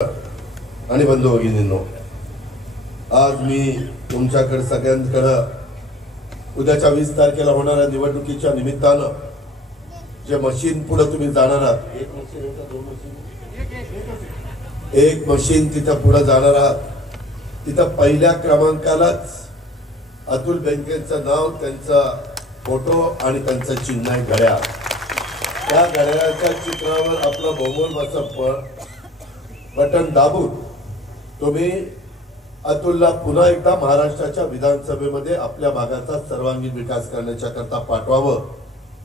आणि बंधू भगिनींनो, आज मी तुमच्याकडे सगळ्यांकडे उद्याच्या 20 तारखेला होणाऱ्या निवडणुकीच्या निमित्तानं जे मशीन पुढे तुम्ही जाणार आहात, एक मशीन तिथं पुढे जाणार आहात, तिथं पहिल्या क्रमांकालाच अतुल बेनकेंचं नाव, त्यांचा फोटो आणि त्यांचं चिन्ह आहे घड्याळ. त्या घड्याळाच्या चित्रावर आपलं बहुमोल बटन दाबून तुम्ही अतुलला पुन्हा एकदा महाराष्ट्राच्या विधानसभेमध्ये आपल्या भागाचा सर्वांगीण विकास करण्याच्या करता पाठवावं,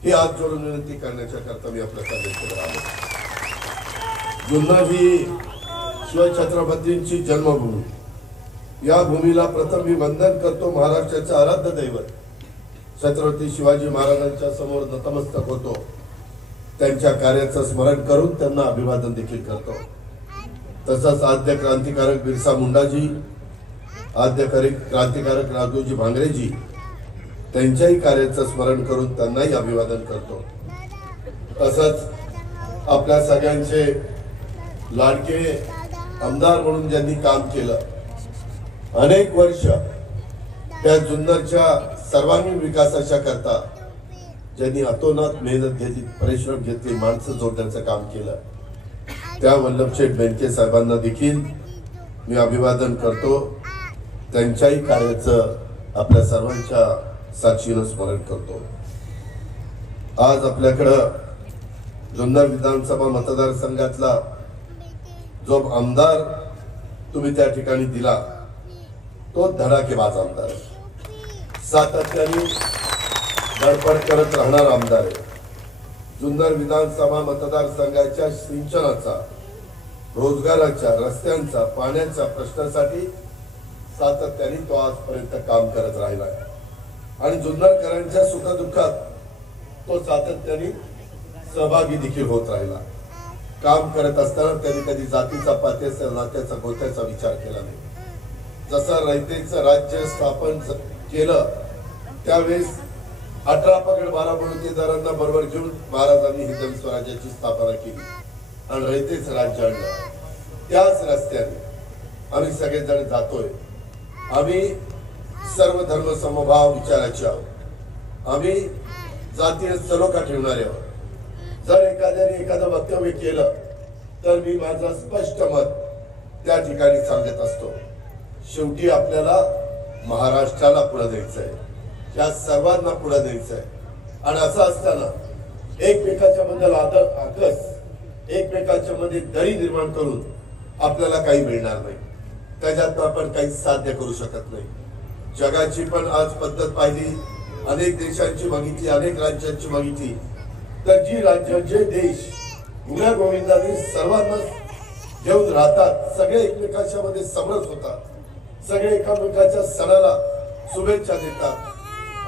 ही आज जोडून विनंती करण्याच्या करता मी आपल्या सगळ्यांकडे आलो. जुन्नर ही शिवछत्रपतींची जन्मभूमी. या भूमीला प्रथम मी वंदन करतो. महाराष्ट्राचे आराध्य दैवत छत्रपती शिवाजी महाराजांच्या समोर नतमस्तक होतो. त्यांच्या कार्याचं स्मरण करून त्यांना अभिवादन देखील करतो. तसंच आद्य क्रांतिकारक बिरसा मुंडाजी, आद्य क्रांतिकारक राघोजी भांगरेजी, त्यांच्याही कार्याचं स्मरण करून त्यांनाही अभिवादन करतो. तसंच आपल्या सगळ्यांचे लाडके आमदार म्हणून ज्यांनी काम केलं, अनेक वर्ष त्या जुन्नरच्या सर्वांगीण विकासाच्या करता ज्यांनी अतोनात मेहनत घेतली, परिश्रम घेतले, माणसं जोडण्याचं काम केलं, त्या वल्लभशेठ बेनके साहेबांना देखील मी अभिवादन करतो. त्यांच्याही कार्याचं आपल्या सर्वांच्या साक्षीनं स्मरण करतो. आज आपल्याकडं जुन्नर विधानसभा मतदारसंघातला जो आमदार तुम्ही त्या ठिकाणी दिला, तो धडाकेबाज आमदार आहे. सातत्याने धडपड करत राहणार आमदार आहे. जुन्नर विधानसभा मतदारसंघाच्या सिंचनाचा, रोजगाराच्या, रस्त्यांचा, पाण्याच्या प्रश्नासाठी सातत्याने तो आजपर्यंत काम करत राहिला आहे. आणि जुन्नरकरांच्या सुखदुःखात तो सातत्याने सहभागी देखील होत राहिला. काम करत असताना त्यांनी कधी जातीचा, पात्याचा, नात्याचा, गोत्याचा विचार केला नाही. जसं रयतेचं राज्य स्थापन केलं त्यावेळेस 18 पगड 12 बलुतेदारांना बरोबर घेऊन महाराजांनी हिंदवी स्वराज्याची स्थापना केली आणि रयतेचं राज्य आणलं. त्याच रस्त्याने आम्ही सगळेजण जातोय. आम्ही सर्व धर्म समभाव विचाराचे आहोत. आम्ही जातीय सलोखा ठेवणारे आहोत. जर एखाद्याने एखादं वक्तव्य केलं तर मी माझं स्पष्ट मत त्या ठिकाणी सांगत असतो. शेवटी आपल्याला महाराष्ट्राला पुढे द्यायचंय, या सर्वांना पुढे द्यायचंय. आणि असं असताना एकमेकाच्या बद्दल आकस, एकमेकाच्या मध्ये दरी निर्माण करून आपल्याला काही मिळणार नाही. त्याच्यात आपण काही साध्य करू शकत नाही. जगाची पण आज पद्धत पाहिली, अनेक देशांची बघितली, अनेक राज्यांची बघितली, तर जी राज्य, जे देश गुण्या गोविंदाने सर्वांना घेऊन राहतात, सगळे एकमेकाच्या मध्ये समरस होतात, सगळे एकामेकाच्या सणाला शुभेच्छा देतात,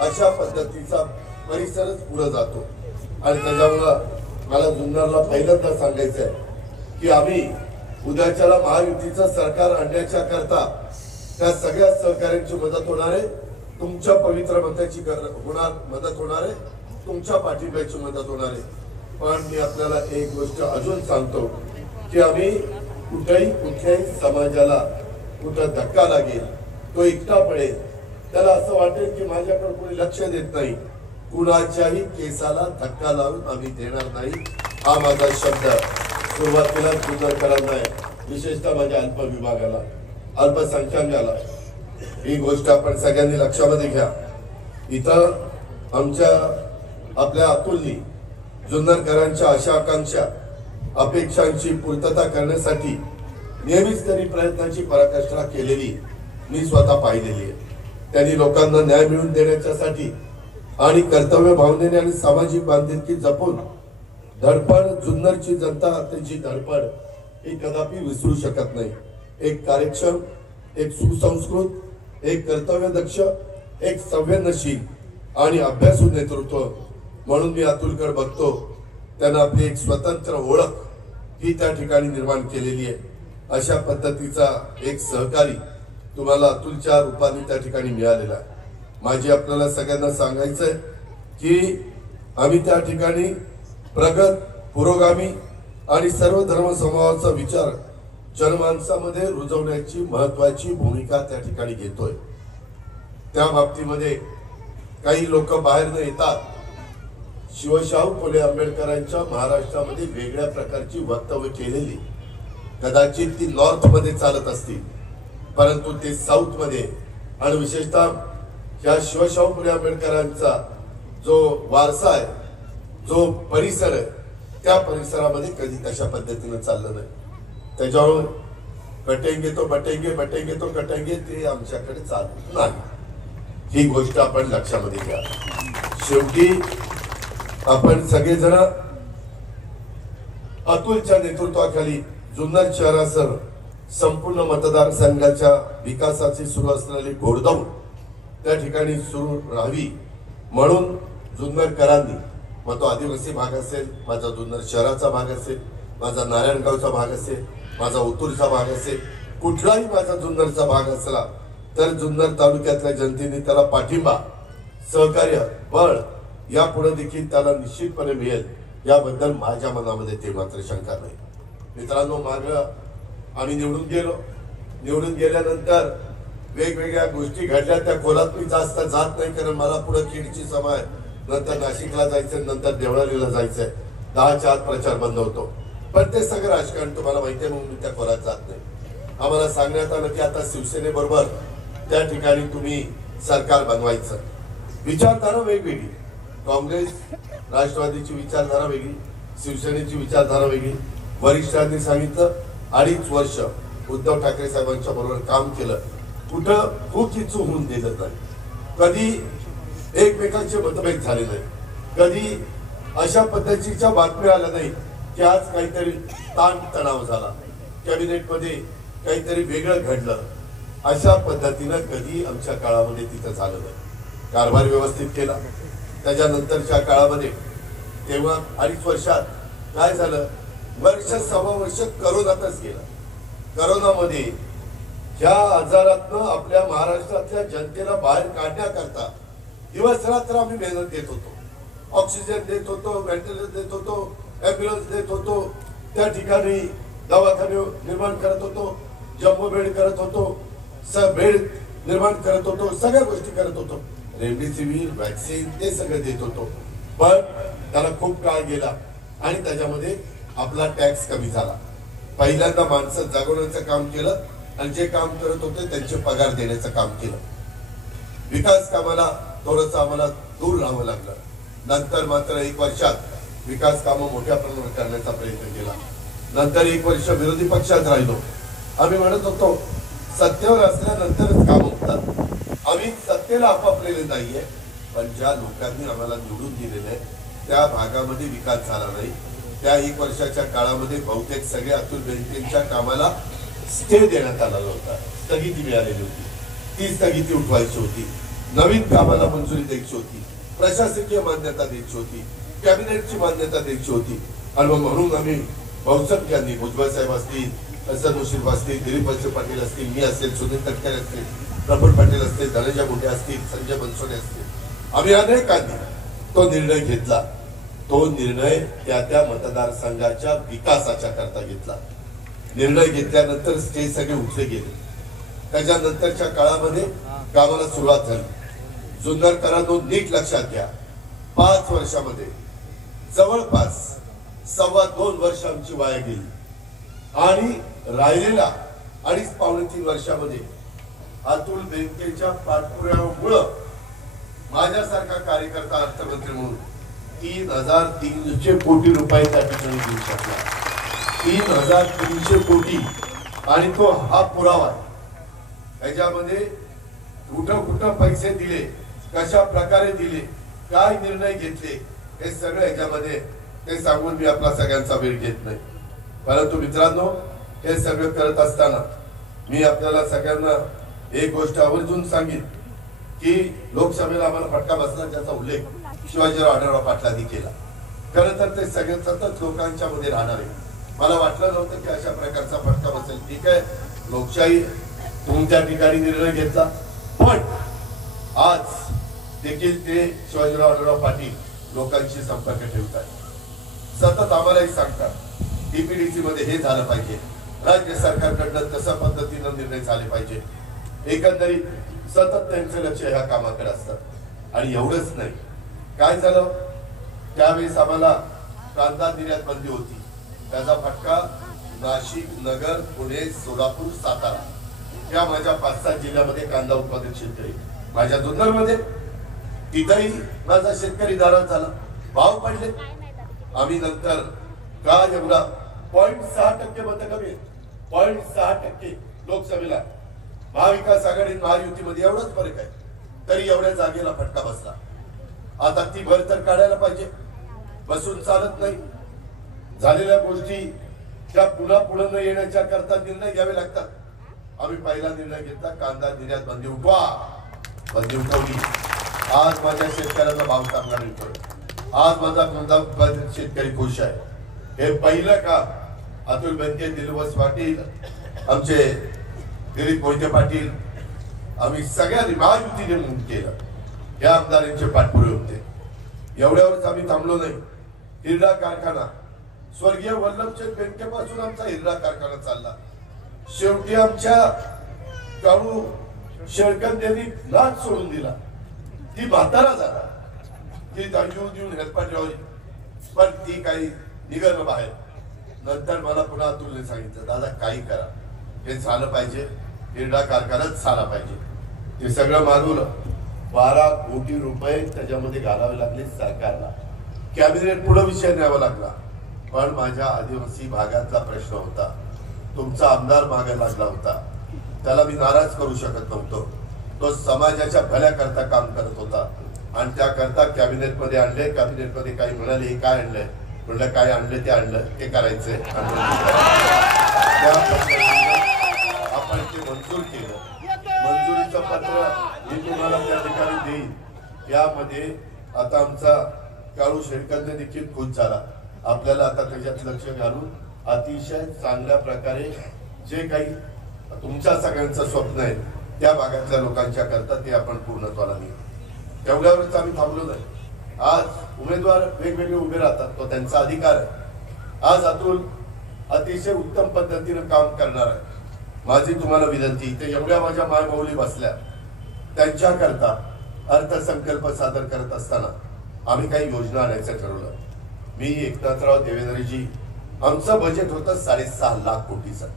अशा पद्धतीचा परिसरच पुढे जातो. आणि त्याच्यामुळं मला जुन्नरला पहिल्यांदा सांगायचंय की आम्ही उद्याच्याला महायुतीचं सरकार आणण्याच्या करता त्या सगळ्या सहकार्यांची मदत होणार आहे. तुमच्या पवित्र मताची मदत होणार आहे, तुमच्या पाठिंब्याची मदत होणार आहे. पण मी आपल्याला एक गोष्ट अजून सांगतो की आम्ही कुठेही कुठल्याही समाजाला कुठं धक्का लागेल, तो एकटा पडेल, त्याला असं वाटेल की माझ्याकडे कोणी लक्ष देत नाही, कुणाच्याही केसाला धक्का लावून आम्ही देणार नाही. हा माझा शब्द सुरुवातीला जुन्नरकरांना आहे, विशेषतः माझ्या अल्प विभागाला, अल्पसंख्याकाला. ही गोष्ट आपण सगळ्यांनी लक्षामध्ये घ्या. इथं आपल्या अतुलनी जुन्नरकरांच्या आशा, आकांक्षा, अपेक्षांची पूर्तता करण्यासाठी नेहमीच त्यांनी प्रयत्नाची पराकाष्ठा केलेली मी स्वतः पाहिलेली आहे. त्यांनी लोकांना न्याय मिळवून देण्याच्यासाठी आणि कर्तव्य भावनेने आणि सामाजिक बांधिलकी जपून धडपड, जुन्नरची जनता त्यांची धडपड ही कदापि विसरू शकत नाही. एक कार्यक्षम, एक सुसंस्कृत, एक कर्तव्यदक्ष, एक संवेदनशील आणि अभ्यासू नेतृत्व म्हणून मी अतुलकडे बघतो. त्यांना आपली एक स्वतंत्र ओळख ही त्या ठिकाणी निर्माण केलेली आहे. अशा पद्धतीचा एक सहकारी तुम्हाला अतुलच्या रूपाने त्या ठिकाणी मिळालेला आहे. माझी आपल्याला सगळ्यांना सांगायचंय की आम्ही त्या ठिकाणी प्रगत, पुरोगामी आणि सर्व धर्म समूहाचा विचार जनमानसामध्ये रुजवण्याची महत्वाची भूमिका त्या ठिकाणी घेतोय। त्या बाबतीमध्ये काही लोक बाहेर न येतात शिवशाहू फुले आंबेडकरांच्या महाराष्ट्रामध्ये वेगळ्या प्रकारची वक्तव्य केलेली कदाचित ती नॉर्थ मध्ये चालत असतील, परंतु ते साऊथ मध्ये आणि विशेषतः या शिवशाहू फुले आंबेडकरांचा जो वारसा आहे, जो परिसर आहे, त्या परिसरामध्ये कधी तशा पद्धतीने चाललं नाही। त्याच्यावर कटेंगे तो बटेंगे, बटेंगे तो कटेंगे, ते आमच्याकडे चालत नाही। ही गोष्ट आपण लक्षामध्ये घ्या। शेवटी आपण सगळेजण अतुलच्या नेतृत्वाखाली जुन्नर शहरासह संपूर्ण मतदारसंघाच्या विकासाची सुरू असलेली घोडदौड त्या ठिकाणी सुरू राहावी म्हणून जुन्नरकरांनी, मग तो आदिवासी भाग असेल, माझा जुन्नर शहराचा भाग असेल, माझा नारायणगावचा भाग असेल, माझा ओतूरचा भाग असेल, कुठलाही माझा जुन्नरचा भाग असला तर जुन्नर तालुक्यातल्या जनतेने त्याला पाठिंबा, सहकार्य, बळ यापुढे देखील त्याला निश्चितपणे मिळेल याबद्दल माझ्या मनामध्ये ते मात्र शंका नाही। मित्रांनो, मागे आम्ही निवडून गेल्यानंतर वेगवेगळ्या गोष्टी घडल्या, त्या खोलात मी जास्त जात नाही, कारण मला पुढे खेडची सभा आहे, नंतर नाशिकला जायचं, नंतर देवळालीला जायचंय, 10च्या आत प्रचार बंद होतो। पण ते सगळं राजकारण तुम्हाला माहिती आहे म्हणून मी त्या खोलात जात नाही। आम्हाला सांगण्यात आलं की आता शिवसेनेबरोबर त्या ठिकाणी तुम्ही सरकार बनवायचं, विचारधारा वेगवेगळी, काँग्रेस राष्ट्रवादीची विचारधारा वेगळी, शिवसेनेची विचारधारा वेगळी। वरिष्ठांनी सांगितलं 2.5 वर्ष उद्धव ठाकरे साहेबांच्या बरोबर काम केलं, कुठं चूक होऊन दिलं नाही, कधी एकमेकांचे मतभेद झाले नाही, कधी अशा पद्धतीच्या बातम्या आल्या नाही की आज काहीतरी ताण तणाव झाला, कॅबिनेटमध्ये काहीतरी वेगळं घडलं, अशा पद्धतीनं कधी आमच्या काळामध्ये तिथं झालं नाही। कारभार व्यवस्थित केला। त्याच्यानंतरच्या काळामध्ये तेव्हा 2.5 वर्षात काय झालं, वर्ष 1.25 वर्ष करोनातच गेलं। करोनामध्ये ज्या आजारातनं आपल्या महाराष्ट्रातल्या जनतेला बाहेर काढण्याकरता दिवस रात्र आम्ही मेहनत देत होतो, ऑक्सिजन देत होतो, व्हेंटिलेटर देत होतो, ॲम्ब्युलन्स देत होतो, त्या ठिकाणी दवाखाने निर्माण करत होतो, जम्बो बेड करत होतो, बेड निर्माण करत होतो, सगळ्या गोष्टी करत होतो, रेमडेसिवीर, वॅक्सिन ते सगळं देत होतो। पण त्याला खूप काळ गेला आणि त्याच्यामध्ये आपला टॅक्स कमी झाला। पहिल्यांदा माणसं जागवण्याचं काम केलं आणि जे काम करत होते त्यांचे पगार देण्याचं काम केलं। विकास कामाला थोडंसं आम्हाला दूर राहावं लागलं। नंतर मात्र 1 वर्षात विकास कामं मोठ्या प्रमाणात करण्याचा प्रयत्न केला। नंतर 1 वर्ष विरोधी पक्षात राहिलो। आम्ही म्हणत होतो सत्तेवर असल्यानंतरच काम होतात, आम्ही सत्तेला आपापलेले नाहीये, पण ज्या लोकांनी आम्हाला निवडून दिलेले आहे त्या भागामध्ये विकास झाला नाही। त्या 1 वर्षाच्या काळामध्ये बहुतेक सगळे अतुल बेनकेंच्या कामाला स्टे देण्यात आलेला होता, स्थगिती मिळालेली होती, ती स्थगिती उठवायची होती, नवीन कामाला मंजुरी द्यायची होती, प्रशासकीय मान्यता द्यायची होती, कॅबिनेटची मान्यता द्यायची होती। आणि म्हणून आम्ही बहुसंख्यांनी भुजबळ साहेब असतील, सदोशीर असतील, दिलीप वळसे पाटील असतील, मी असेल, सुनील तटकरे असतील, प्रफुल्ल पटेल असतील, धनंजय मुंडे असतील, संजय बनसोडे असतील, आम्ही अनेकांनी तो निर्णय घेतला। तो निर्णय त्या मतदारसंघाच्या विकासाच्या करता घेतला। निर्णय घेतल्यानंतर स्टे सगळे उठले गेले। त्याच्यानंतरच्या काळामध्ये कामाला सुरुवात झाली। जुन्नरकरांनो नीट लक्षात घ्या, 5 वर्षामध्ये जवळपास 2.25 वर्ष आमची वाया गेली आणि राहिलेला 2.5-3 वर्षामध्ये अतुल बेनकेच्या पाठपुराव्यामुळं माझ्यासारखा कार्यकर्ता अर्थमंत्री म्हणून 3,300 कोटी रुपये त्या ठिकाणी देऊ शकला। 3,300 कोटी, आणि तो हा पुरावा। याच्यामध्ये कुठं पैसे दिले, कशा प्रकारे दिले, काय निर्णय घेतले, हे सगळं याच्यामध्ये ते सांगून मी आपला सगळ्यांचा वेळ घेत नाही। परंतु मित्रांनो, हे सगळं करत असताना मी आपल्याला सगळ्यांना एक गोष्ट आवर्जून सांगितली की लोकसभेला आम्हाला फटका बसला, ज्याचा उल्लेख शिवाजीराव आढळराव पाटलांनी केला। खरं तर ते सगळे सतत लोकांच्या मध्ये राहणार आहे। मला वाटलं नव्हतं की अशा प्रकारचा फटका बसेल। ठीक आहे, लोकशाही तुमच्या ठिकाणी निर्णय घेतला, पण आज देखील ते शिवाजीराव आढळराव पाटील लोकांशी संपर्क ठेवतात, सतत आम्हालाही सांगतात डीपीडीसी मध्ये हे झालं पाहिजे, राज्य सरकारकडनं तशा पद्धतीनं निर्णय झाले पाहिजे. एकंदरीत सतत त्यांचं लक्ष ह्या कामाकडे असतं. आणि एवढंच नाही, काय झालं त्यावेळेस आम्हाला कांदा निर्यात बंदी होती, त्याचा फटका नाशिक, नगर, पुणे, सोलापूर, सातारा या माझ्या 5-6 जिल्ह्यामध्ये कांदा उत्पादक शेतकरी, माझ्या जुन्नरमध्ये तिथेही माझा शेतकरी नाराज झाला, भाव पडले. आम्ही नंतर का एवढा 0.6% मत कमी आहे, 0.6% लोकसभेला महाविकास आघाडी महायुतीमध्ये एवढाच फरक आहे, तरी एवढ्या जागेला फटका बसला. आता ती भर तर काढायला पाहिजे, बसून चालत नाही. झालेल्या गोष्टी त्या पुन्हा पुढे न येण्याच्या करता निर्णय घ्यावे लागतात. आम्ही पहिला निर्णय घेतला, कांदा निर्यात बंदी उठवा. बंदी उठवली. आज माझ्या शेतकऱ्याचा भाव चांगला मिळतोय. आज माझा कांदा उत्पादक शेतकरी खुश आहे. हे पहिलं काम अतुल बेनके, दिलवस पाटील, आमचे दिलीप मोहिते पाटील, आम्ही सगळ्यांनी महायुतीने म्हणून केलं. या आमदारांचे पाठपुरे होते. एवढ्यावरच आम्ही थांबलो नाही. हिरडा कारखाना स्वर्गीय वल्लभचंद बेनके पासून आमचा हिरडा कारखाना चालला. शेवटी आमच्या काळू शेळकन यांनी नाच सोडून दिला. ती म्हातारा झाला, ती दांडू देऊन हेल्पाट ठेवली, पण ती काही निघालं बाहेर. नंतर मला पुन्हा अतुलने सांगितलं, दादा काही करा, हे झालं पाहिजे, हिरडा कारखानाच झाला पाहिजे. ते सगळं मागवलं. 12 कोटी रुपये त्याच्यामध्ये घालावे लागले सरकारला. कॅबिनेट पुढे विषय न्यावा लागला. पण माझ्या आदिवासी भागातला प्रश्न होता, तुमचा आमदार मागे लागला होता, त्याला मी नाराज करू शकत नव्हतो. तो समाजाच्या भल्याकरता काम करत होता आणि त्याकरता कॅबिनेट मध्ये आणले. कॅबिनेट मध्ये काही म्हणाले, हे काय आणलंय, म्हणलं काय आणलं ते आणलं, ते करायचंय. आपण ते मंजूर केलं. मंजुरीचं पत्र मी तुम्हाला त्या ठिकाणी देईन. यामध्ये आता आमचा काळू शेळकंद देखील खुश झाला. आपल्याला आता त्याच्यात लक्ष घालून अतिशय चांगल्या प्रकारे जे काही तुमच्या सगळ्यांचं स्वप्न आहे त्या भागातल्या लोकांच्या करता ते आपण पूर्णत्वाला नेऊ. तेवढ्यावरच आम्ही थांबलो नाही. आज उमेदवार वेगवेगळे उभे राहतात, तो त्यांचा अधिकार आहे. आज अतुल अतिशय उत्तम पद्धतीने काम करणार आहे. माझी तुम्हाला विनंती, ते एवढ्या माझ्या मायमाऊली बसल्या, त्यांच्या करता अर्थसंकल्प सादर करत असताना आम्ही काही योजना आणायचं ठरवलं. मी एकनाथराव देवेंद्रजी, आमचं बजेट होतं 6.5 लाख कोटीचं.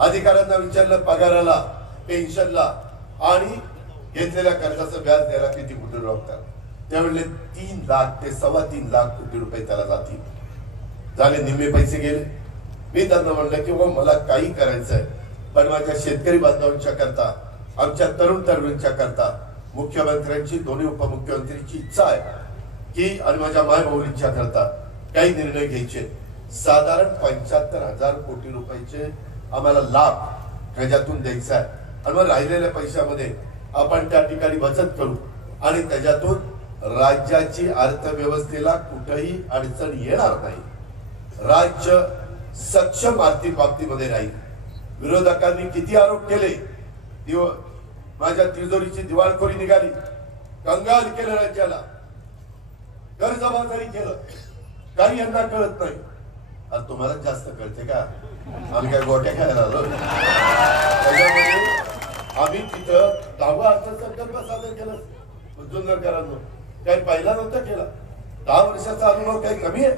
अधिकाऱ्यांना विचारलं पगाराला, पेन्शनला आणि घेतलेल्या कर्जाचं व्याज द्यायला किती कोटी लागतात. त्यावेळेला 3 लाख ते 3.25 लाख कोटी रुपये त्याला जातील. झाले, निम्मे पैसे गेले. मी त्यांना म्हणलं की मला काही करायचंय, पण माझ्या शेतकरी बांधवांच्या करता, आमच्या तरुण तरुणींच्या करता, मुख्यमंत्र्यांची, दोन्ही उपमुख्यमंत्र्यांची इच्छा आहे की आणि माझ्या मायबाऊलींच्या करता काही निर्णय घ्यायचे. साधारण 75,000 कोटी रुपयाचे आम्हाला लाभ त्याच्यातून द्यायचा आहे. आणि मग राहिलेल्या पैशामध्ये आपण त्या ठिकाणी बचत करू आणि त्याच्यातून राज्याची अर्थव्यवस्थेला कुठेही अडचण येणार नाही. राज्य सक्षम आर्थिक बाबतीमध्ये राहील. विरोधकांनी किती आरोप केले, माझ्या तिजोरीची दिवाळखोरी निघाली, कंगाल केलं राज्याला, कर्जबाजारी केलं, काही यांना कळत नाही. आणि तुम्हाला जास्त कळते का? आम्ही काय गोट्या खायला आलो? त्याच्यामध्ये आम्ही तिथं 10वा अर्थसंकल्प सादर केलं जुन्नरकरांनो. काही पहिला नव्हता केला. 10 वर्षाचा अनुभव काही कमी आहे?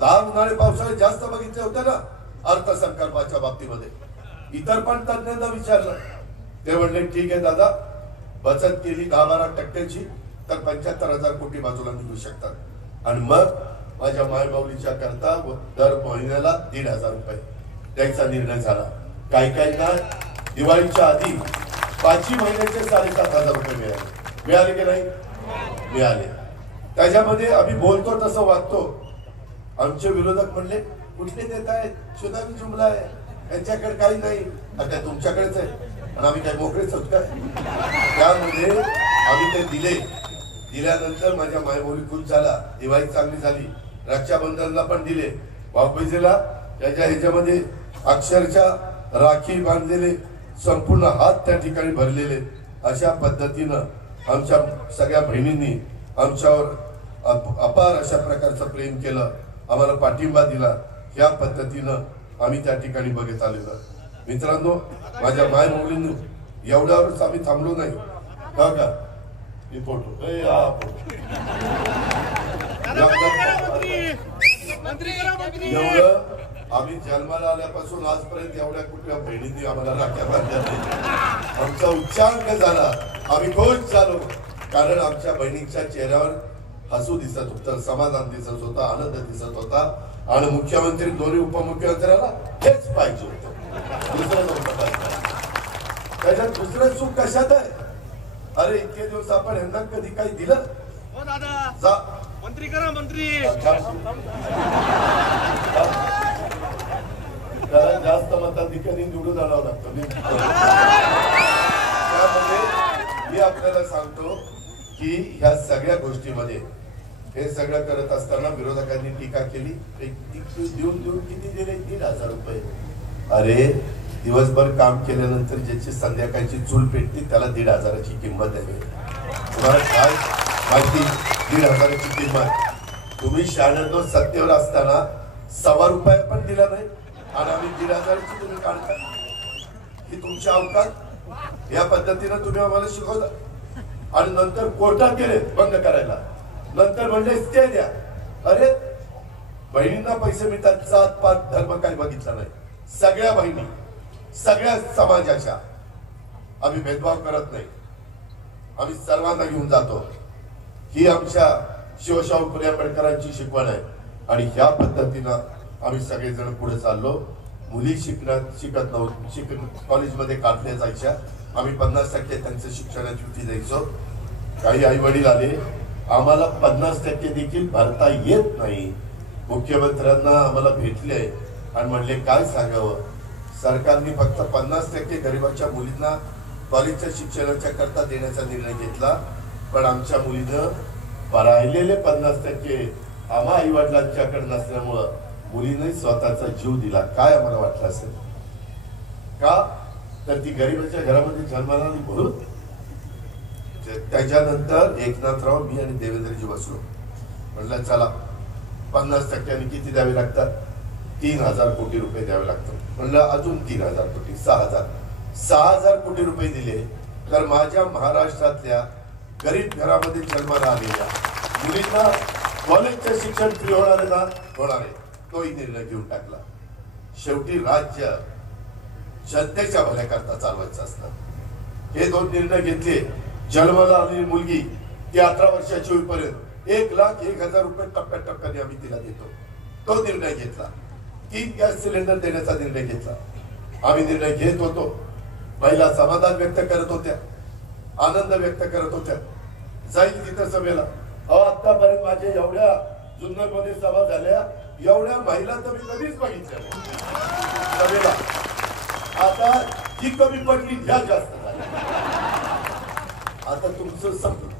10 उन्हाळे पावसाळे जास्त बघितले होते ना अर्थसंकल्पाच्या बाबतीमध्ये. इतर पण तज्ञांना विचारलं, ते म्हणले ठीक आहे दादा, बचत केली 10-12% तर 75,000 कोटी बाजूला निघू शकतात. आणि मग माझ्या मायबाऊलीच्या करता दर महिन्याला 1,500 रुपये द्यायचा निर्णय झाला. काही काहींना दिवाळीच्या आधी 5 महिन्याचे 7,500 रुपये मिळाले की नाही? मिळाले. त्याच्यामध्ये आम्ही बोलतो तसं वागतो. आमचे विरोधक म्हणले कुठले देत आहेत, सुनामी जुमला आहे, यांच्याकडे काही नाही, आता तुमच्याकडेच आहे आणि आम्ही काही मोकळेच होत काय? त्यामध्ये आम्ही ते दिल्यानंतर माझ्या मायबोली खुश झाला. दिवाळी चांगली झाली. रक्षाबंधनला पण दिले. भाऊबीजेला त्याच्या ह्याच्यामध्ये अक्षरशः राखी बांधलेले, संपूर्ण हात त्या ठिकाणी भरलेले. अशा पद्धतीनं आमच्या सगळ्या बहिणींनी आमच्यावर अपार अशा प्रकारचं प्रेम केलं, आम्हाला पाठिंबा दिला. या पद्धतीनं आम्ही त्या ठिकाणी बघत आलेलो. मित्रांनो, माझ्या माय मुलींनी एवढ्यावरच आम्ही थांबलो नाही का. हे फोटो एवढं आम्ही जन्माला आल्यापासून आजपर्यंत एवढ्या कुठल्या बहिणींनी आम्हाला राख्या बांधल्या नाही. आमचा उच्चांक झाला, आम्ही खुश झालो, कारण आमच्या बहिणीच्या चेहऱ्यावर हसू दिसत होतं, समाधान दिसत होता, आनंद दिसत होता. आणि मुख्यमंत्री दोन्ही उपमुख्यमंत्र्याला हेच पाहिजे होतं, दुसरं नव्हतं. त्याच्यात दुसरं सुख कशात आहे. अरे इतके दिवस आपण यांना कधी काही दिलं. मंत्री करा मंत्री. जास्त मताधिकारी निवडून आणावं लागतं. त्यामध्ये मी आपल्याला सांगतो की ह्या सगळ्या गोष्टीमध्ये हे सगळं करत असताना विरोधकांनी टीका केली. देऊन किती दिले? 3,000 रुपये. अरे दिवसभर काम केल्यानंतर ज्याची संध्याकाळची चूल पेटते त्याला 1,500ची किंमत आहे. तुम्हाला काय माहिती 1,500ची किंमत? तुम्ही 96 सत्तेवर असताना ₹1.25 पण दिला नाही आणि आम्ही 1,500ची तुम्ही काढता. ही तुमच्या अवकात. या पद्धतीनं तुम्ही आम्हाला शिकवता आणि नंतर कोर्टात गेले बंद करायला. नंतर म्हणजे स्टे द्या. अरे बहिणींना पैसे मिळतात, जात पात धर्म काही बघितला नाही. सगळ्या बहिणी, सगळ्या समाजाच्या आम्ही भेदभाव करत नाही. आम्ही सर्वांना घेऊन जातो. ही आमच्या शिवशाहू फुले आंबेडकरांची शिकवण आहे आणि ह्या पद्धतीनं आम्ही सगळेजण पुढे चाललो. मुली शिकत नव्हत्या, कॉलेजमध्ये काढल्या जायच्या. आम्ही 50% त्यांचं शिक्षणाची फी द्यायचो. काही आई वडील आले, आम्हाला 50% देखील भरता येत नाही. मुख्यमंत्र्यांना आम्हाला भेटले आणि म्हणले काय सांगावं, सरकारने फक्त 50% गरिबाच्या मुलींना कॉलेजच्या शिक्षणाच्या करता देण्याचा निर्णय घेतला, पण आमच्या मुलीनं राहिलेले 50% आम्हा आई वडिलांच्याकडे नसल्यामुळं मुलीने स्वतःचा जीव दिला. काय आम्हाला वाटलं असेल का? तर ती गरिबाच्या घरामध्ये जन्माला आली म्हणून. त्याच्यानंतर एकनाथराव, मी आणि देवेंद्रजी बसलो. म्हटलं चला 50% किती द्यावे लागतात? 3,000 कोटी रुपये द्यावे लागतात. म्हणलं अजून 3,000 कोटी, 6,000 कोटी रुपये दिले तर माझ्या महाराष्ट्रातल्या गरीब घरामध्ये जन्माला आलेल्या मुलींना कॉलेजचं शिक्षण फ्री होणार आहे ना? होणार आहे. तोही निर्णय घेऊन टाकला. शेवटी राज्य जनतेच्या भल्याकरता चालवायचं असतं. हे 2 निर्णय घेतले. जन्माला आलेली मुलगी ती 18 वर्षाची होईपर्यंत 1,01,000 रुपये टप्प्याटप्प्याने आम्ही तिला देतो. तो निर्णय घेतला. 3 गॅस सिलेंडर देण्याचा निर्णय घेतला. आम्ही निर्णय घेत होतो. महिला समाधान व्यक्त करत होत्या, आनंद व्यक्त करत होत्या. जाईल तिथं सभेला. आतापर्यंत माझ्या एवढ्या जुन्नर मध्ये सभा झाल्या, एवढ्या महिला तर मी कधीच बघितल्या नाही सभेला. आता जी कमी पडली ह्या जास्त झाल्या. आता तुमचं संपलं.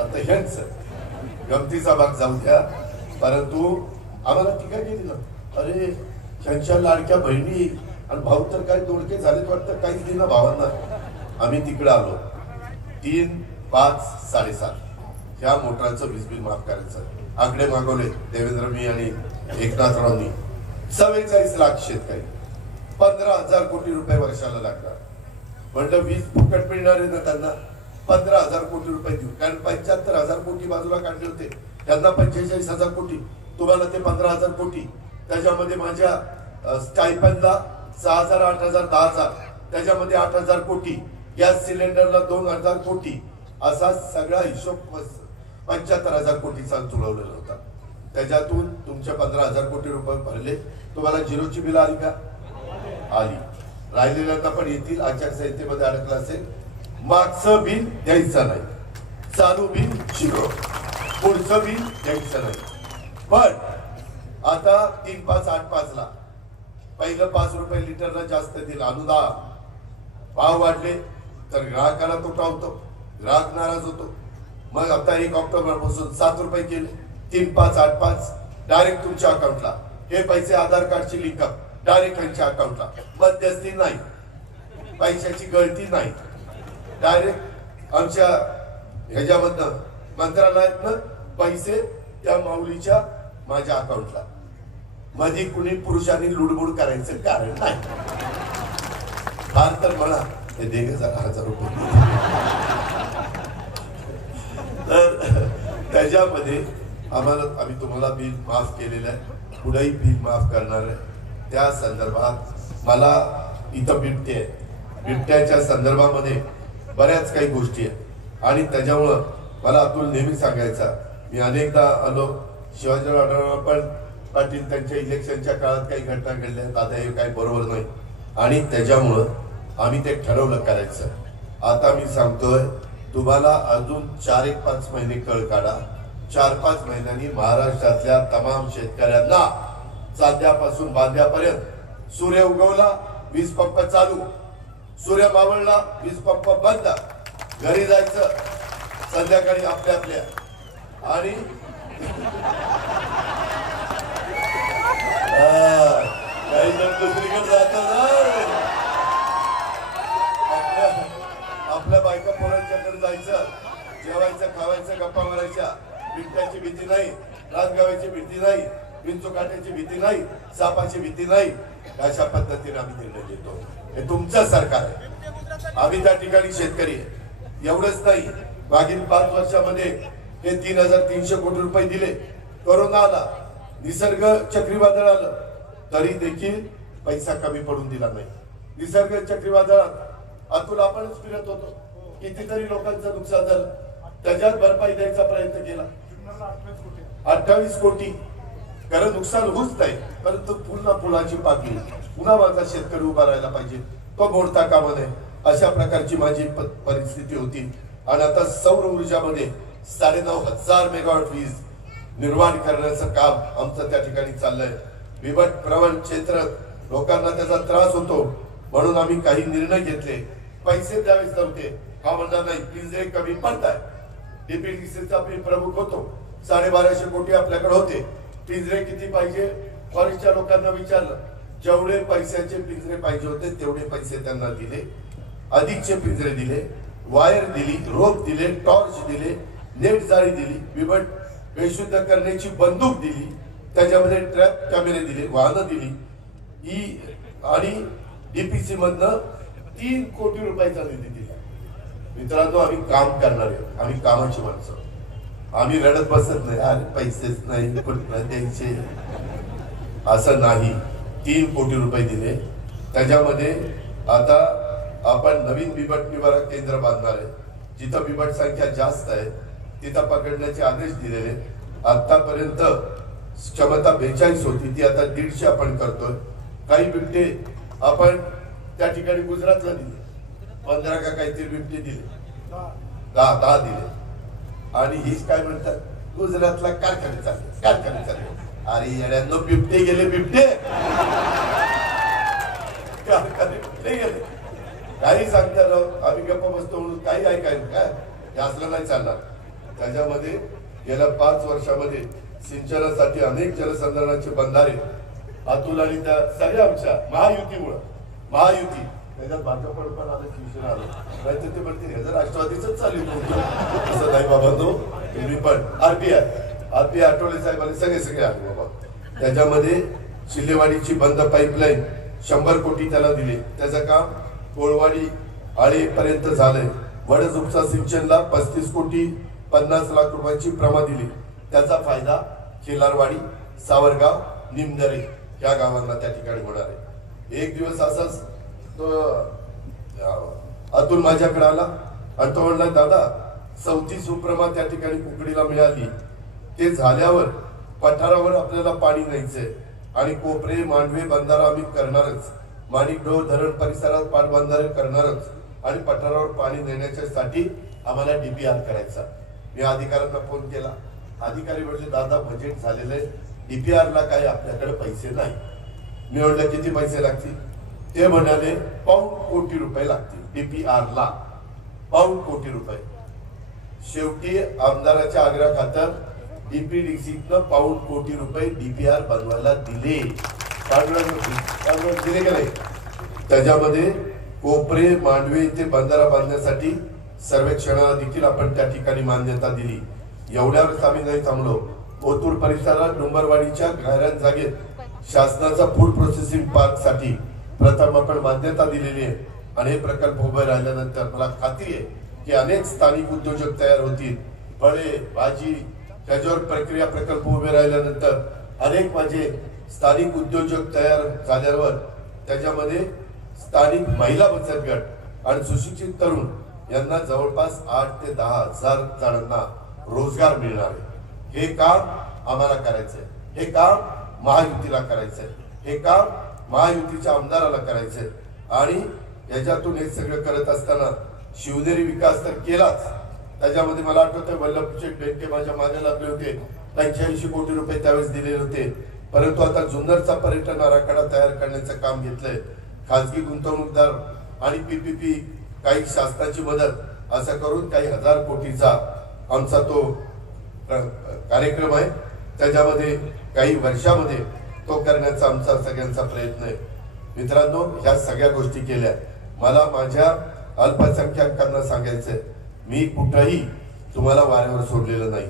आता ह्यांच गमतीचा भाग जाऊ द्या, परंतु आम्हाला टीका केली ना. अरे त्यांच्या लाडक्या बहिणी आणि भाऊ तर काय दोडके झालेत वाटतं, काहीच दिना भावांना. आम्ही तिकडे आलो. 3, 5, 7.5 ह्या मोटरांचं वीज बिल माफ करायचं आकडे मागवले देवेंद्र, मी आणि एकनाथरावनी. 44 लाख शेतकरी, 15,000 कोटी रुपये वर्षाला लागणार. म्हटलं वीज फुकट मिळणार आहे ना त्यांना, 15,000 कोटी रुपये देऊ. कारण 75,000 कोटी बाजूला काढले होते, त्यांना 45,000 कोटी, तुम्हाला ते 15,000 कोटी. त्याच्यामध्ये माझ्या स्टायपनला 6,000, 8,000, 10,000, त्याच्यामध्ये 8,000 कोटी, गॅस सिलेंडरला 2,000 कोटी, असा सगळा हिशोब 75,000 कोटीचा जुळवलेला होता. त्याच्यातून तुमच्या 15,000 कोटी रुपये भरले. तुम्हाला झिरोची बिल आली का? आली. राहिलेल्यांना पण येतील. आचारसंहितेमध्ये अडकलं असेल. मागचं बिल द्यायचं नाही, चालू बिल 0, पुढचं बिल द्यायचं नाही. पण आता 3, 5, 8, 5 ला पहिलं 5 रुपये लिटरला जास्त दिलं अनुदान. भाव वाढले तर ग्राहकाला तोटा होतो, ग्राहक नाराज होतो. मग आता 1 ऑक्टोबर पासून 7 रुपये केले. 3, 5, 8, 5 डायरेक्ट तुमच्या अकाउंटला. हे पैसे आधार कार्डची लिंकअप डायरेक्ट त्यांच्या अकाउंटला. मध्यस्थी नाही, पैशाची गळती नाही, डायरेक्ट आमच्या ह्याच्यामधनं मंत्रालयातनं पैसे त्या माऊलीच्या माझ्या अकाउंटला. मध्ये कुणी पुरुषांनी लुडबुड करायचं कारण नाही. फार तर मला हे दे 1000 रुपये. तर त्याच्यामध्ये आम्ही तुम्हाला बिल माफ केलेलं आहे, पुढेही बिल माफ करणार आहे. त्या संदर्भात मला इथं बिबट्याच्या संदर्भामध्ये बऱ्याच काही गोष्टी आहेत आणि त्याच्यामुळं मला अतुल नेहमी सांगायचा, मी अनेकदा आलो शिवाजीराव आढळराव पण पाटील त्यांच्या इलेक्शनच्या काळात काही घटना घडल्या, आता हे काही बरोबर नाही आणि त्याच्यामुळं आम्ही ते ठरवलं करायचं. आता मी सांगतोय तुम्हाला अजून 4-5 महिने कळ काढा. 4-5 महिन्यांनी महाराष्ट्रातल्या तमाम शेतकऱ्यांना चांद्यापासून बांध्यापर्यंत सूर्य उगवला वीज पंप चालू, सूर्य मावळला वीज पंप बंद, घरी जायचं संध्याकाळी आपल्या आणि काही जण दुसरीकडे जातात, आपल्या बायका पोरांच्याकडे जायचं, जेवायचं खावायचं गप्पा मारायच्या. बिबट्याची भीती नाही, रातगावाची भीती नाही, विंचुकाट्याची भीती नाही, सापाची भीती नाही. अशा पद्धतीने आम्ही निर्णय घेतो. हे तुमचं सरकार आहे, आम्ही त्या ठिकाणी शेतकरी आहे. एवढंच नाही, मागील 5 वर्षामध्ये हे 3300 कोटी रुपये दिले. कोरोना आला, निसर्ग चक्रीवादळ आलं, तरी देखील पैसा कमी पडून दिला नाही. निसर्ग चक्रीवादळात अतुल आपणच फिरत होतो, कितीतरी लोकांचं नुकसान झालं, त्याच्यात भरपाई द्यायचा प्रयत्न केला. 28 कोटी. कारण नुकसान होऊच नाही, परंतु पुन्हा फुलाची पाकळी, पुन्हा माझा शेतकरी उभा राहायला पाहिजे, तो मोडता कामा नये, अशा प्रकारची माझी परिस्थिती होती. आणि आता सौर ऊर्जामध्ये 9500 मेगावॉट वीज निर्माण करण्याचं काम आमचं त्या ठिकाणी चाललंय. बिबट प्रवण क्षेत्र लोकांना त्याचा त्रास होतो म्हणून आम्ही काही निर्णय घेतले. पैसे द्यावेच नव्हते हा म्हणणार नाही, पिंजरे कमी पडताय. डीपीडीसीचा मी प्रमुख होतो, 1250 कोटी आपल्याकडे होते. पिंजरे किती पाहिजे फॉरेस्टच्या लोकांना विचारलं, जेवढे पैशाचे पिंजरे पाहिजे होते तेवढे पैसे त्यांना दिले, अधिकचे पिंजरे दिले, वायर दिली, रोप दिले, टॉर्च दिले, नेट जाळी दिली, बिबट बेशुद्ध करण्याची बंदूक दिली, त्याच्यामध्ये ट्रॅप कॅमेरे दिले, वाहनं दिली, आणि डीपीसी मधनं 3 कोटी रुपयाचा निधी दिला. मित्रांनो, आम्ही काम करणार आहे, आम्ही कामाची माणसं, आम्ही रडत बसत नाही, अरे पैसेच नाही कुठं द्यायचे, असं नाही. 3 कोटी रुपये दिले. त्याच्यामध्ये आता आपण नवीन बिबट निवारण केंद्र बांधणार आहे. जिथं बिबट संख्या जास्त आहे तिथं पकडण्याचे आदेश दिलेले. आतापर्यंत क्षमता 42 होती, ती आता 150 आपण करतोय. काही बिबटे आपण त्या ठिकाणी गुजरातला दिले, 15 का काहीतरी बिबटे दिले, 10 दिले. आणि हेच काय म्हणतात, गुजरातला कारखाने चालले. अरे येड्यांनो, बिबटे गेले, बिबटे कारखाने कुठे गेले, काही सांगतात. आम्ही गप्प बसतो म्हणून काही ऐकायला काय हे असलं नाही चालणार. त्याच्यामध्ये गेल्या 5 वर्षामध्ये सिंचनासाठी अनेक जलसंधारणाचे बंधारे अतुल आणि त्या सगळ्या आमच्या महायुती त्याच्यात भाजप पण आलं, शिवसेना आलं, नाहीतर ते म्हणते हे जर राष्ट्रवादीच चालू असं नाही बाबा. तो तुम्ही पण आरपीआय आठवले साहेबांनी सगळे आले बाबा. त्याच्यामध्ये शिल्लेवाडीची बंद पाईपलाईन 100 कोटी त्याला दिले, त्याचं काम कोळवाडी आळेपर्यंत झालंय. वडज उपसा सिंचनला 35 कोटी 50 लाख रुपयांची प्रमा दिली, त्याचा फायदा खिलारवाडी, सावरगाव, निमदरे या गावांना त्या ठिकाणी होणार आहे. एक दिवस असाच अतुल माझ्याकडे आला आणि तो म्हणला, दादा 34 उपप्रमा त्या ठिकाणी कुकडीला मिळाली, ते झाल्यावर पठारावर आपल्याला पाणी न्यायचंय आणि कोपरे मांडवे बंधारा आम्ही करणारच, माणिकडोह धरण परिसरात पाटबंधारे करणारच आणि पठारावर पाणी नेण्यासाठी आम्हाला डीपीआर करायचा. मी अधिकाऱ्यांना फोन केला, अधिकारी म्हणले, दादा बजेट झालेलं आहे, डीपीआर ला काय आपल्याकडे पैसे नाही. मी म्हणलं किती पैसे लागतील, ते म्हणाले 5 कोटी रुपये लागतील डीपीआर ला, 5 कोटी रुपये. शेवटी आमदाराच्या आग्रह खातर डीपीडीसीतनं 5 कोटी रुपये डीपीआर बनवायला दिले. दिले का नाही? त्याच्यामध्ये कोपरे मांडवे इथे बंधारा बांधण्यासाठी सर्वेक्षणाला देखील आपण त्या ठिकाणी मान्यता दिली. एवढ्यावरच आम्ही नाही थांबलो. ओतूर परिसरात डोंबरवाडीच्या गायरान जागेत शासनाचा फूड प्रोसेसिंग पार्क साठी प्रथम आपण मान्यता दिलेली आहे आणि हे प्रकल्प उभे राहिल्यानंतर मला खात्री आहे की अनेक स्थानिक उद्योजक तयार होतील. फळे भाजी त्याच्यावर प्रक्रिया प्रकल्प उभे राहिल्यानंतर अनेक माझे स्थानिक उद्योजक तयार झाल्यावर त्याच्यामध्ये स्थानिक महिला बचत गट आणि सुशिक्षित तरुण यांना जवळपास 8 ते 10 हजार जणांना रोजगार मिळणार आहे. हे काम आम्हाला करायचंय, हे काम महायुतीला करायचंय, हे काम महायुतीच्या आमदाराला करायचंय. आणि याच्यातून हे सगळं करत असताना शिवनेरी विकास तर केलाच. त्याच्यामध्ये मला आठवतंय वल्लभशेठ बेनके माझ्या मागे लागले होते. 85 कोटी रुपये त्यावेळेस दिलेले होते. परंतु आता जुन्नरचा पर्यटन आराखडा तयार करण्याचं काम घेतलंय. खाजगी गुंतवणूकदार आणि पीपीपी काही शासनाची मदत असं करून काही 1000 कोटीचा आमचा तो कार्यक्रम आहे. त्याच्यामध्ये काही वर्षामध्ये तो करण्याचा आमचा सगळ्यांचा प्रयत्न आहे. मित्रांनो, ह्या सगळ्या गोष्टी केल्या. मला माझ्या अल्पसंख्याकांना सांगायचंय, मी कुठंही तुम्हाला वाऱ्यावर सोडलेलं नाही.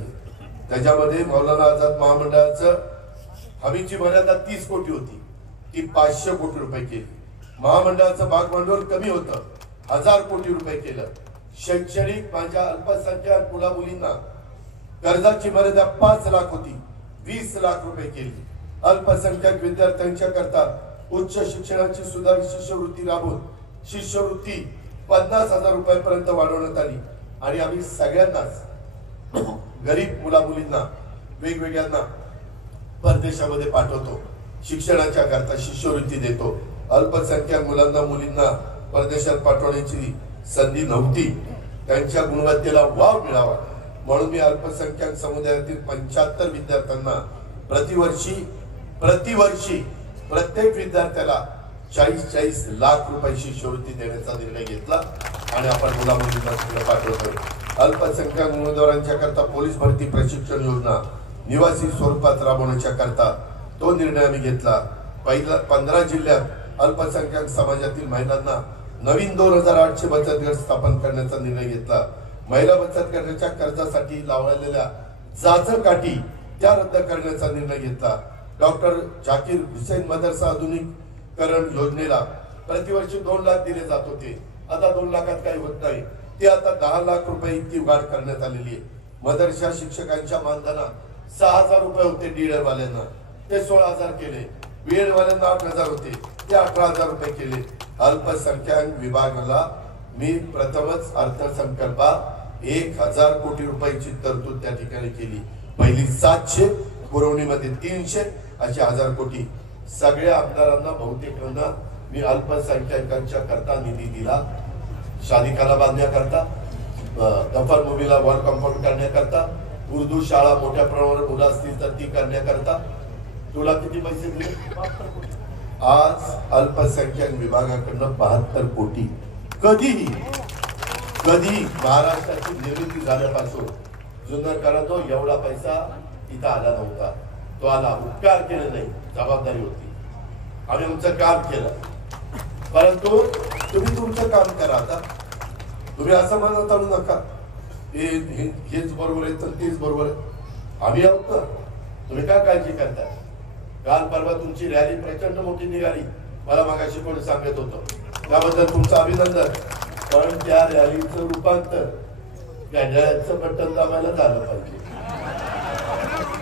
त्याच्यामध्ये मौलाना आझाद महामंडळाचं हमीची मर्यादा 30 कोटी होती, ती 500 कोटी रुपये केली. महामंडळाचं भाग भांडवल कमी होतं, 1000 कोटी रुपये केलं. शैक्षणिक माझ्या अल्पसंख्याक मुला मुलींना कर्जाची मर्यादा 5 लाख होती, 20 लाख रुपये केली. अल्पसंख्याक विद्यार्थ्यांच्या करता उच्च शिक्षणाची सुधारित शिष्यवृत्ती राबवून शिष्यवृत्ती 50,000 रुपयापर्यंत वाढवण्यात आली. आणि आम्ही सगळ्यांनाच गरीब मुला मुलींना वेगवेगळ्यांना परदेशामध्ये पाठवतो, शिक्षणाच्या करता शिष्यवृत्ती देतो. अल्पसंख्याक मुलांना मुलींना परदेशात पाठवण्याची संधी नव्हती. त्यांच्या गुणवत्तेला वाव मिळावा म्हणून मी अल्पसंख्याक समुदायातील 75 विद्यार्थ्यांना प्रतिवर्षी प्रत्येक विद्यार्थ्याला 40 लाख रुपये शिष्यवृत्ती देण्याचा निर्णय घेतला आणि आपण मुला मुलींना सगळं पाठवतोय. अल्पसंख्याक उमेदवारांच्या करता पोलीस भरती प्रशिक्षण योजना निवासी स्वरूपात राबवण्याच्या करता तो निर्णय आम्ही घेतला. पहिला 15 जिल्ह्यात अल्पसंख्याक समाजातील महिलांना नवीन 2800 बचत गट स्थापन करण्याचा निर्णय घेतला. महिला बचत गटाच्या कर्जासाठी लावलेल्या जाचकाठी त्या रद्द करण्याचा निर्णय घेतला. डॉक्टर झाकीर हुसेन मदरसा आधुनिकीकरण योजनेला प्रतिवर्षी 2 लाख दिले जात होते, आता 2 लाखात काही होत नाही. ते आता 10 लाख रुपये इतकी वाढ करण्यात आलेली आहे. मदरसा शिक्षकांच्या मानधनात 6000 रुपये होते, डीडर वाल्यांना ते 16000 केले. बीएड वाल्यांना 8000 होते, ते 18000 रुपये केले. अल्पसंख्याक विभागाला मी प्रथमच अर्थसंकल्पात 1000 कोटी रुपयाची तरतूद त्या ठिकाणी केली. पहिली 700, पुरवणीमध्ये 300 असे 1000 कोटी. सगळ्या आमदारांना बहुतेकांना मी अल्पसंख्याकांच्या करता निधी दिला. शादिकाला बांधण्याकरता, दफन मुलीला वॉल कंपाऊंड करण्याकरता, उर्दू शाळा मोठ्या प्रमाणावर मुलं असतील तर ती करण्याकरता. तुला किती पैसे दिले? आज अल्पसंख्याक विभागाकडनं 72 कोटी. कधी महाराष्ट्राची निर्मिती झाल्यापासून जुन्नरकरांनो एवढा पैसा इथं आला नव्हता. तो आला. उपकार केले नाही, जबाबदारी होती. आम्ही आमचं काम केलं. परंतु तुम्ही तुमचं काम करा. आता तुम्ही असं म्हणत आणू नका हेच बरोबर आहे तर तेच बरोबर आहे. आम्ही आहोत ना, तुम्ही काय काळजी करताय? काल परवा तुमची रॅली प्रचंड मोठी निघाली, मला मागाशी कोणी सांगत होतं, त्याबद्दल तुमचं अभिनंदन. पण त्या रॅलीचं रूपांतर गॅड्याचं बटन दाबायला झालं पाहिजे.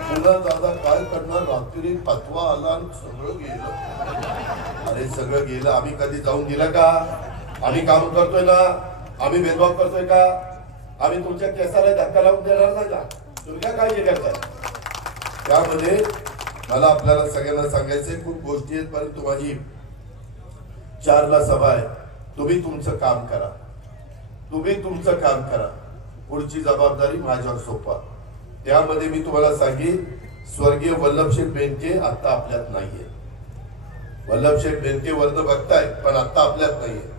पुन्हा दादा काय करणार? रात्री फतवा आला आणि सगळं गेलं. अरे सगळं गेलं. आम्ही कधी जाऊन दिलं का? आम्ही काम करतोय ना? आम्ही भेदभाव करतोय का? आम्ही तुमच्या केसाला धक्का लावून देणार नाही ना? तुम्ही काय काळजी करताय? त्यामध्ये मला आपल्याला सगळ्यांना सांगायचंय, खूप गोष्टी आहेत, परंतु माझी 4 ला सभा आहे. तुम्ही तुमचं काम करा, तुम्ही तुमचं काम करा. पुढची जबाबदारी माझ्यावर सोपवा. त्यामध्ये मी तुम्हाला सांगेन, स्वर्गीय वल्लभशेठ बेनके आता आपल्यात नाहीये. वल्लभशेठ बेनके वर्ण बघताय पण आता आपल्यात नाहीये.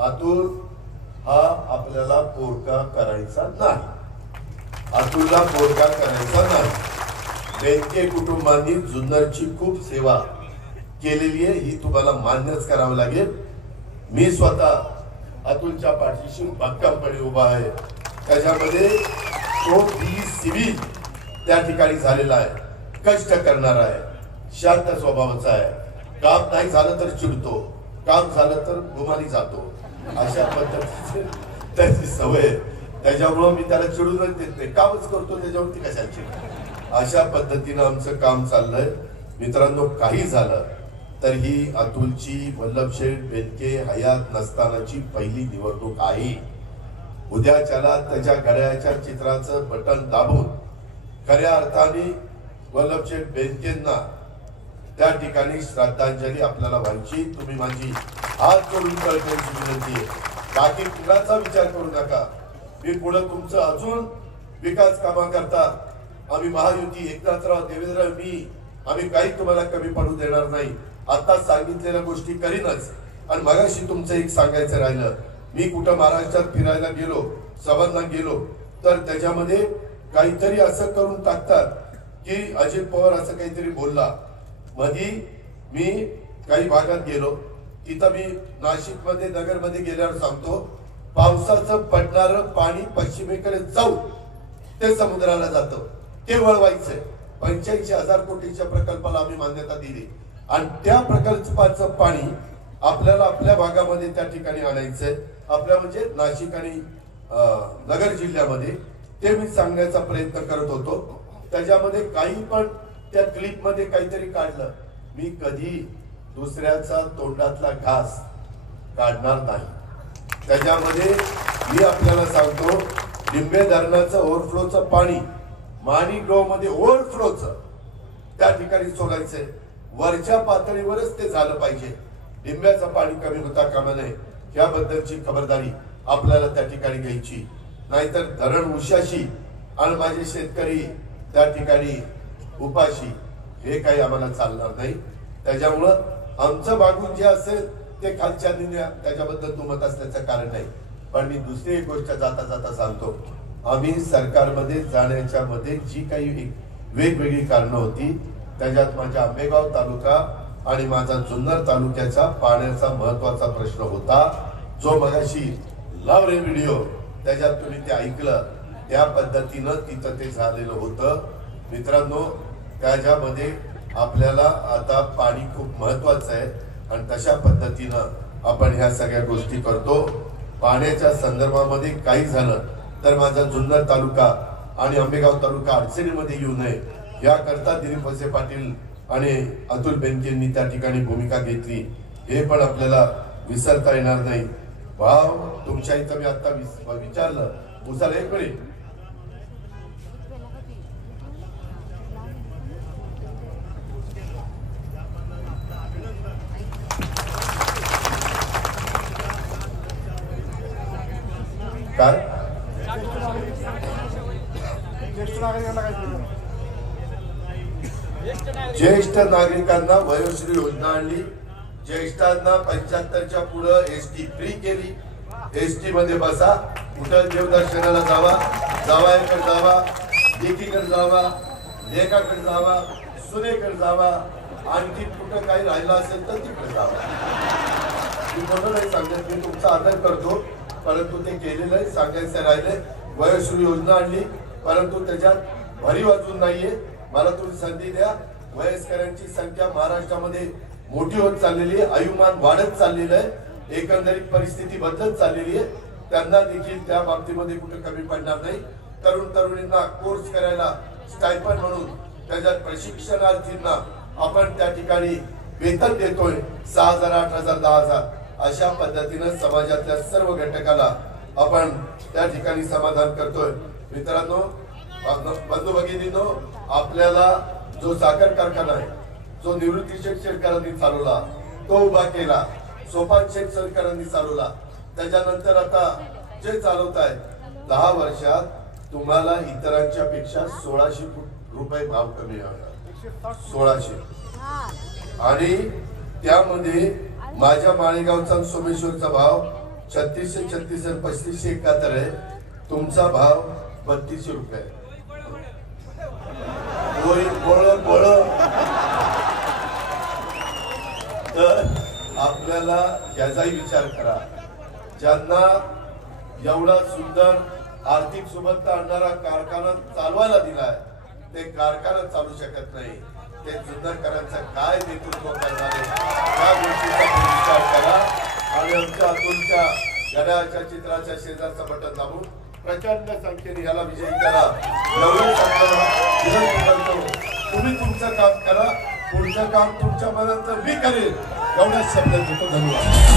अतुल हा आपल्याला पोरका करायचा नाही. अतुलला पोरका करायचा नाही. बेनके कुटुंबांनी जुन्नरची खूप सेवा केलेली आहे, ही तुम्हाला मान्यच करावं लागेल. मी स्वतः अतुलच्या पाठीशी भक्कमपणे उभा आहे. त्याच्यामध्ये तो सिव्हिल त्या ठिकाणी झालेला आहे, कष्ट करणार आहे. शांत स्वभावाचा आहे. काम नाही झालं तर चिडतो, काम झालं तर गुमानी जातो, अशा पद्धतीची त्याची सवय. त्याच्यामुळं मी त्याला चिडूनच देत नाही, कामच करतो त्याच्यावरती कशाला चिड. अशा पद्धतीनं आमचं काम चाललंय. मित्रांनो, काही झालं तर ही अतुलची वल्लभशेठ बेनके हयात नसतानाची पहिली निवडणूक आहे. उद्याच्याला त्याच्या घड्याळाच्या चित्राचं बटन दाबून खऱ्या अर्थाने वल्लभशेठ बेनकेंना त्या ठिकाणी श्रद्धांजली आपल्याला व्हायची. तुम्ही माझी हात जोडून कळकळीची विनंती आहे. बाकी कुणाचा विचार करू नका. मी पुढे तुमचं अजून विकास कामा करता आम्ही महायुती एकनाथराव देवेंद्र मी आम्ही काही तुम्हाला कमी पडू देणार नाही. आता सांगितलेल्या गोष्टी करीनच. आणि मगाशी तुमचं एक सांगायचं राहिलं, मी कुठं महाराष्ट्रात फिरायला गेलो, सभांना गेलो तर त्याच्यामध्ये काहीतरी असं करून टाकतात की अजित पवार असं काहीतरी बोलला. मधी मी काही भागात गेलो, तिथं मी नाशिक मध्ये नगर मध्ये गेल्यावर सांगतो, पावसाचं पडणारं पाणी पश्चिमेकडे जाऊ ते समुद्राला जातं, ते वळवायचंय. 85,000 कोटीच्या प्रकल्पाला आम्ही मान्यता दिली आणि त्या प्रकल्पाचं पाणी आपल्याला आपल्या भागामध्ये त्या ठिकाणी आणायचंय. आपल्या म्हणजे नाशिक आणि नगर जिल्ह्यामध्ये. ते मी सांगण्याचा प्रयत्न करत होतो. त्याच्यामध्ये काही पण त्या क्लिप मध्ये काहीतरी काढलं. मी कधी दुसऱ्याचा तोंडातला घास काढणार नाही. त्याच्यामध्ये मी आपल्याला सांगतो, डिंबे धरणाचं ओव्हरफ्लोचं पाणी माणिकगाव मध्ये ओव्हरफ्लोचं त्या ठिकाणी सोडायचंय. वरच्या पातळीवरच ते झालं पाहिजे. डिंब्याचं पाणी कमी होता कामा नये, याबद्दलची खबरदारी आपल्याला त्या ठिकाणी घ्यायची. नाहीतर धरण उशाशी आणि माझे शेतकरी त्या ठिकाणी उपाशी, हे काही आम्हाला चालणार नाही. त्याच्यामुळं आमचं मागून जे असेल ते खालच्या त्याच्याबद्दल दुमत असल्याचं कारण नाही. पण मी दुसरी एक गोष्ट जाता जाता सांगतो, आम्ही सरकारमध्ये जाण्याच्या मध्ये जी काही वेगवेगळी कारणं होती, त्याच्यात माझा आंबेगाव तालुका आणि माझा जुन्नर तालुक्याचा पाण्याचा महत्वाचा प्रश्न होता. जो मगाशी लाव रे व्हिडिओ त्याच्यात तुम्ही ते ऐकलं, त्या पद्धतीनं तिथं ते झालेलं होतं. मित्रांनो, त्याच्यामध्ये आपल्याला आता पाणी खूप महत्वाचं आहे आणि तशा पद्धतीनं आपण ह्या सगळ्या गोष्टी करतो. पाण्याच्या संदर्भामध्ये काही झालं तर माझा जुन्नर तालुका आणि आंबेगाव तालुका अडचणीमध्ये येऊ नये याकरता दिलीप वळसे पाटील आणि अतुल बेनकेंनी त्या ठिकाणी भूमिका घेतली. हे पण आपल्याला विसरता येणार नाही. भाव तुमच्या इथं मी आता विचारलं, उचल एक मिनिट. काय ज्येष्ठ नागरिकांना वयोश्री योजना आणली. ज्येष्ठांना 75च्या पुढे एसटी फ्री केली. एसटी मध्ये बसा, कुठं देवदर्शनाला जावा, जावायकडे जावा, लेकीकडे जावा, लेकाकडे जावा, सुनेकडे जावा, आणखी कुठं काही राहिलं असेल तर तिकडे जावा. मी कोणाला नाही सांगत, मी तुमचा आदर करतो, परंतु ते केलेलं आहे. सांगायचं राहिले, वयोश्री योजना आणली परंतु त्याच्यात भरी वाजून नाहीये. मला तुम्ही संधी द्या. वयस्करांची संख्या महाराष्ट्रामध्ये मोठी होत चाललेली आहे, आयुमान वाढत चाललेलं आहे, एकंदरीत परिस्थिती बदलत चाललेली आहे. त्यांना देखील त्या बाबतीमध्ये कुठे कमी पडणार नाही. तरुण तरुणींना कोर्स करायला स्टायपंड म्हणून त्याच्यात प्रशिक्षणार्थींना आपण त्या ठिकाणी वेतन देतोय. 6,000, 8,000, 10,000 अशा पद्धतीनं समाजातल्या सर्व घटकाला आपण त्या ठिकाणी समाधान करतोय. मित्रांनो, बंधू भगिनींनो, आपल्याला जो साखर कारखाना आहे, जो निवृत्ती शेठ शेतकऱ्यांनी चालवला, तो उभा केला. सोपान शेठ शेतकऱ्यांनी चालवला. त्याच्यानंतर आता जे चालवत आहे, 10 वर्षात तुम्हाला इतरांच्या पेक्षा 1,600 रुपये भाव कमी होणार. 1,600. आणि त्यामध्ये माझ्या माळेगावचा सोमेश्वरचा भाव 3600, 3600, 3571 आहे. तुमचा भाव 3200 रुपये. तर आपल्याला याचाही विचार करा. ज्यांना एवढा सुंदर आर्थिक सुबत्ता आणणारा कारखाना चालवायला दिलाय, ते कारखाना चालू शकत नाही. ते जुन्नरकरांचं काय नेतृत्व करणारे या गोष्टीचा पुरस्कार करा आणि आमच्या अतुलच्या गड्याच्या चित्राच्या शेजारचं बटन दाबून प्रचंड संख्येने याला विजयी करा. एवढंच विनंती करतो, तुम्ही तुमचं काम करा, पुढचं काम तुमच्या मनात मी करेल एवढ्याच शब्दात घेतो. धन्यवाद.